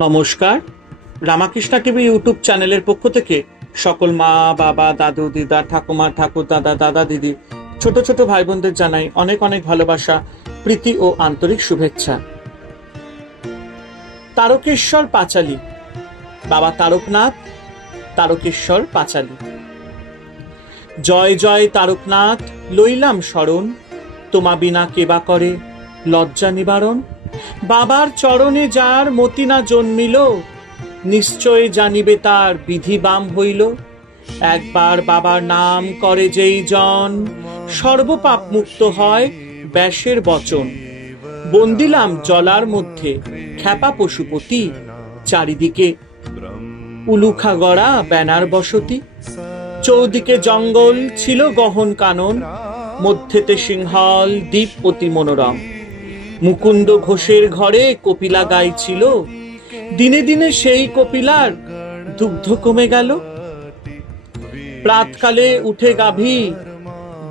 নমস্কার, Ramakrishna TV YouTube চ্যানেলের পক্ষ থেকে সকল মা বাবা দাদু দিদা ঠাকুমা ঠাকুর দাদা দাদা দিদি ছোট ছোট ভাই বোনদের জানাই অনেক অনেক ভালোবাসা, প্রীতি ও আন্তরিক শুভেচ্ছা। তারকেশ্বর পাঁচালী, বাবা তারকনাথ, তারকেশ্বর পাঁচালী। জয় জয় তারকনাথ লইলাম শরণ, তোমা বিনা কেবা করে লজ্জা নিবারণ। বাবার চরণে যার মতি না জন্মিল, নিশ্চয় জানিবে তার বিধি বাম হইল। একবার বাবার নাম করে যেই জন, সর্বপাপ মুক্ত হয় ব্যাসের বচন। বন্দিলাম জলার মধ্যে খ্যাপা পশুপতি, চারিদিকে উলুখা গড়া ব্যানার বসতি। চৌদিকে জঙ্গল ছিল গহন কানন, মধ্যেতে সিংহল দ্বীপ অতি মনোরম। মুকুন্দ ঘোষের ঘরে কপিলা গাইছিল, দিনে দিনে সেই কপিলার দুগ্ধ কমে গেল। প্রাতকালে উঠে গাভী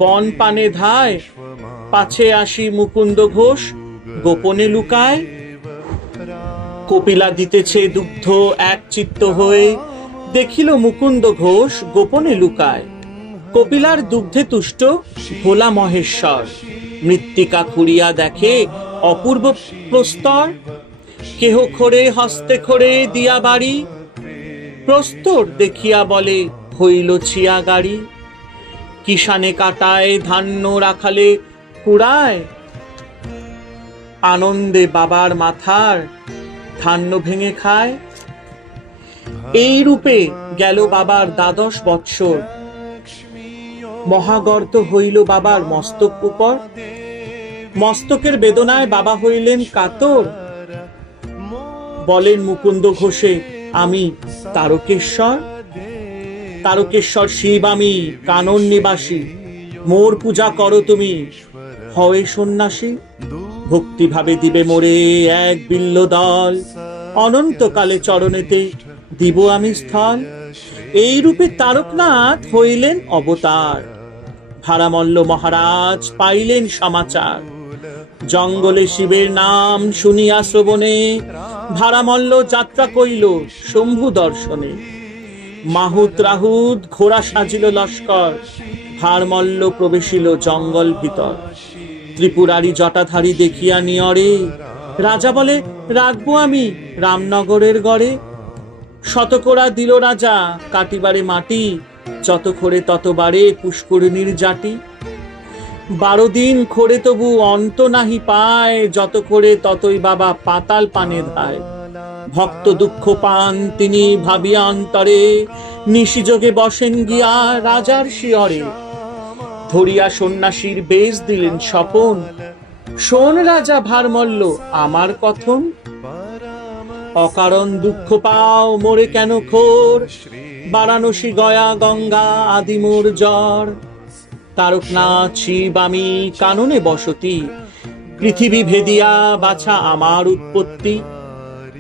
বন পানে ধায়, পাছে আসি মুকুন্দ ঘোষ গোপনে লুকায়। কপিলা দিতেছে দুগ্ধ এক চিত্ত হয়ে, দেখিল মুকুন্দ ঘোষ গোপনে লুকায়। কপিলার দুগ্ধে তুষ্ট ভোলা মহেশ্বর, মৃত্তিকা খুঁড়িয়া দেখে অপূর্ব প্রস্তর। কেহ খোরে হস্তে খোরে দিয়া বাড়ি, প্রস্তর দেখিয়া বলে হইল ছিয়া গাড়ি। কিষানে কাটায় ধান্য রাখালে কুড়ায়, আনন্দে বাবার মাথার ধান্য ভেঙে খায়। এই রূপে গেল বাবার ১২ বৎসর, মহাগর্ত হইল বাবার মস্তক উপর। মস্তকের বেদনায় বাবা হইলেন কাতর, বলেন মুকুন্দ ঘোষে আমি তারকেশ্বর। তারকেশ্বর শিব আমি কানন নিবাসী, মোর পূজা করো তুমি হয়ে সন্ন্যাসী। ভক্তিভাবে দিবে মোরে এক বিল্ল দল, অনন্তকালে চরণেতে দিব আমি স্থল। এই রূপে তারকনাথ হইলেন অবতার, ভারামল্ল মহারাজ পাইলেন সমাচার। জঙ্গলে শিবের নাম শুনিয়া শ্রবণে, ভারামল্ল যাত্রা কইল শম্ভু দর্শনে। মাহুত রাহুত ঘোড়া সাজিল লস্কর, ভারমল্ল প্রবেশিল জঙ্গল ভিতর। ত্রিপুরারি জটাধারী দেখিয়া নিয়রে, রাজা বলে রাখবো আমি রামনগরের গড়ে। শতকোড়া দিল রাজা কাটিবারে মাটি, যত খোরে ততবারে পুষ্করিণীর জাটি। ১২ দিন খোরে তবু অন্ত নাহি পায়, যত করে ততই বাবা পাতাল পানে ধায়। ভক্ত দুঃখ পান তিনি ভাবিয়া অন্তরে, নিশিযোগে বসেন গিয়া রাজার শিয়রে। ধরিয়া সন্ন্যাসীর বেশ দিলেন স্বপন, শোন রাজা ভারমল্ল আমার কথন। অকারণ দুঃখ পাও মোরে কেন খোর, বারাণসী গয়া গঙ্গা আদি মোর জ্বর। তারকনাথ শিব আমি কাননে বসতি, পৃথিবী ভেদিয়া বাছা আমার উৎপত্তি।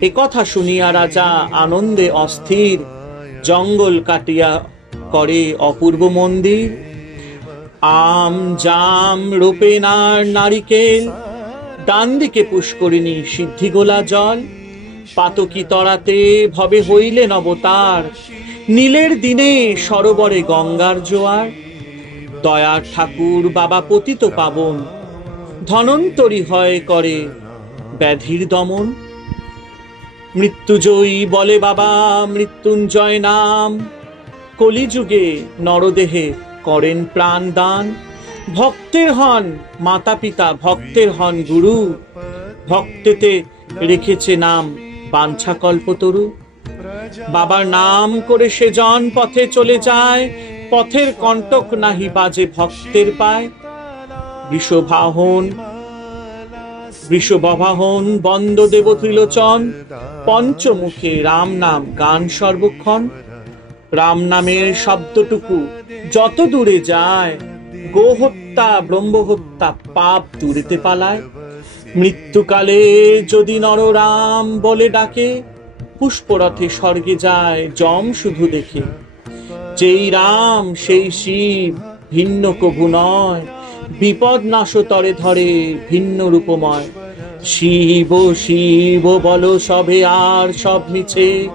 এ কথা শুনিয়া রাজা আনন্দে অস্থির, জঙ্গল কাটিয়া করে অপূর্ব মন্দির। আম জাম রোপেন আর নারিকেল, ডান দিকে পুষ্করিণী সিদ্ধি গোলা জল। পাতকি তরাতে ভবে হইলেন অবতার, নীলের দিনে সরোবরে গঙ্গার জোয়ার। দয়ার ঠাকুর বাবা পতিত পাবন, ধনন্তরী হয় করে ব্যাধির দমন। মৃত্যুজয়ী বলে বাবা মৃত্যুঞ্জয় নাম, কলিযুগে নরদেহে করেন প্রাণ দান। ভক্তের হন মাতা পিতা, ভক্তের হন গুরু, ভক্তেতে রেখেছে নাম বাঞ্ছা কল্পতরু। বাবার নাম করে সে জন পথে চলে যায়, পথের কণ্টক নাহি বাজে ভক্তের পায়। বৃষবাহন বন্দ দেব ত্রিলোচন, পঞ্চমুখে রাম নাম গান সর্বক্ষণ। রাম নামের শব্দটুকু যত দূরে যায়, গোহত্যা ব্রহ্মহত্যা পাপ দূরেতে পালায়। মৃত্যুকালে যদি নররাম বলে ডাকে, পুষ্পরথে স্বর্গে যায় যম শুধু দেখে। যেই রাম সেই শিব ভিন্ন কভু নয়, বিপদ নাশ তরে ধরে ভিন্ন রূপময়। শিব শিব বলো সবে আর সব মিছে,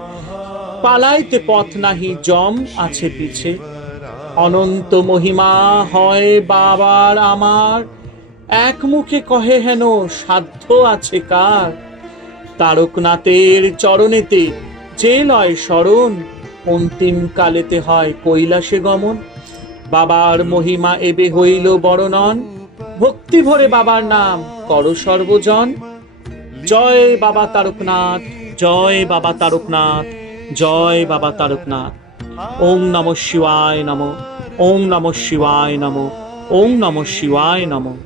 পালাইতে পথ নাহি জম আছে পিছে। অনন্ত মহিমা হয় বাবার আমার, এক মুখে কহে হেন সাধ্য আছে কার। তারকনাথের চরণেতে যে লয় শরণ, অন্তিম কালেতে হয় কৈলাসে গমন। বাবার মহিমা এবে হইল বর্ণন, ভক্তি ভরে বাবার নাম করো সর্বজন। জয় বাবা তারকনাথ, জয় বাবা তারকনাথ, জয় বাবা তারকনাথ। ওম নমঃ শিবায় নমঃ, ওম নমঃ শিবায় নমঃ, ওম নমঃ শিবায় নমঃ।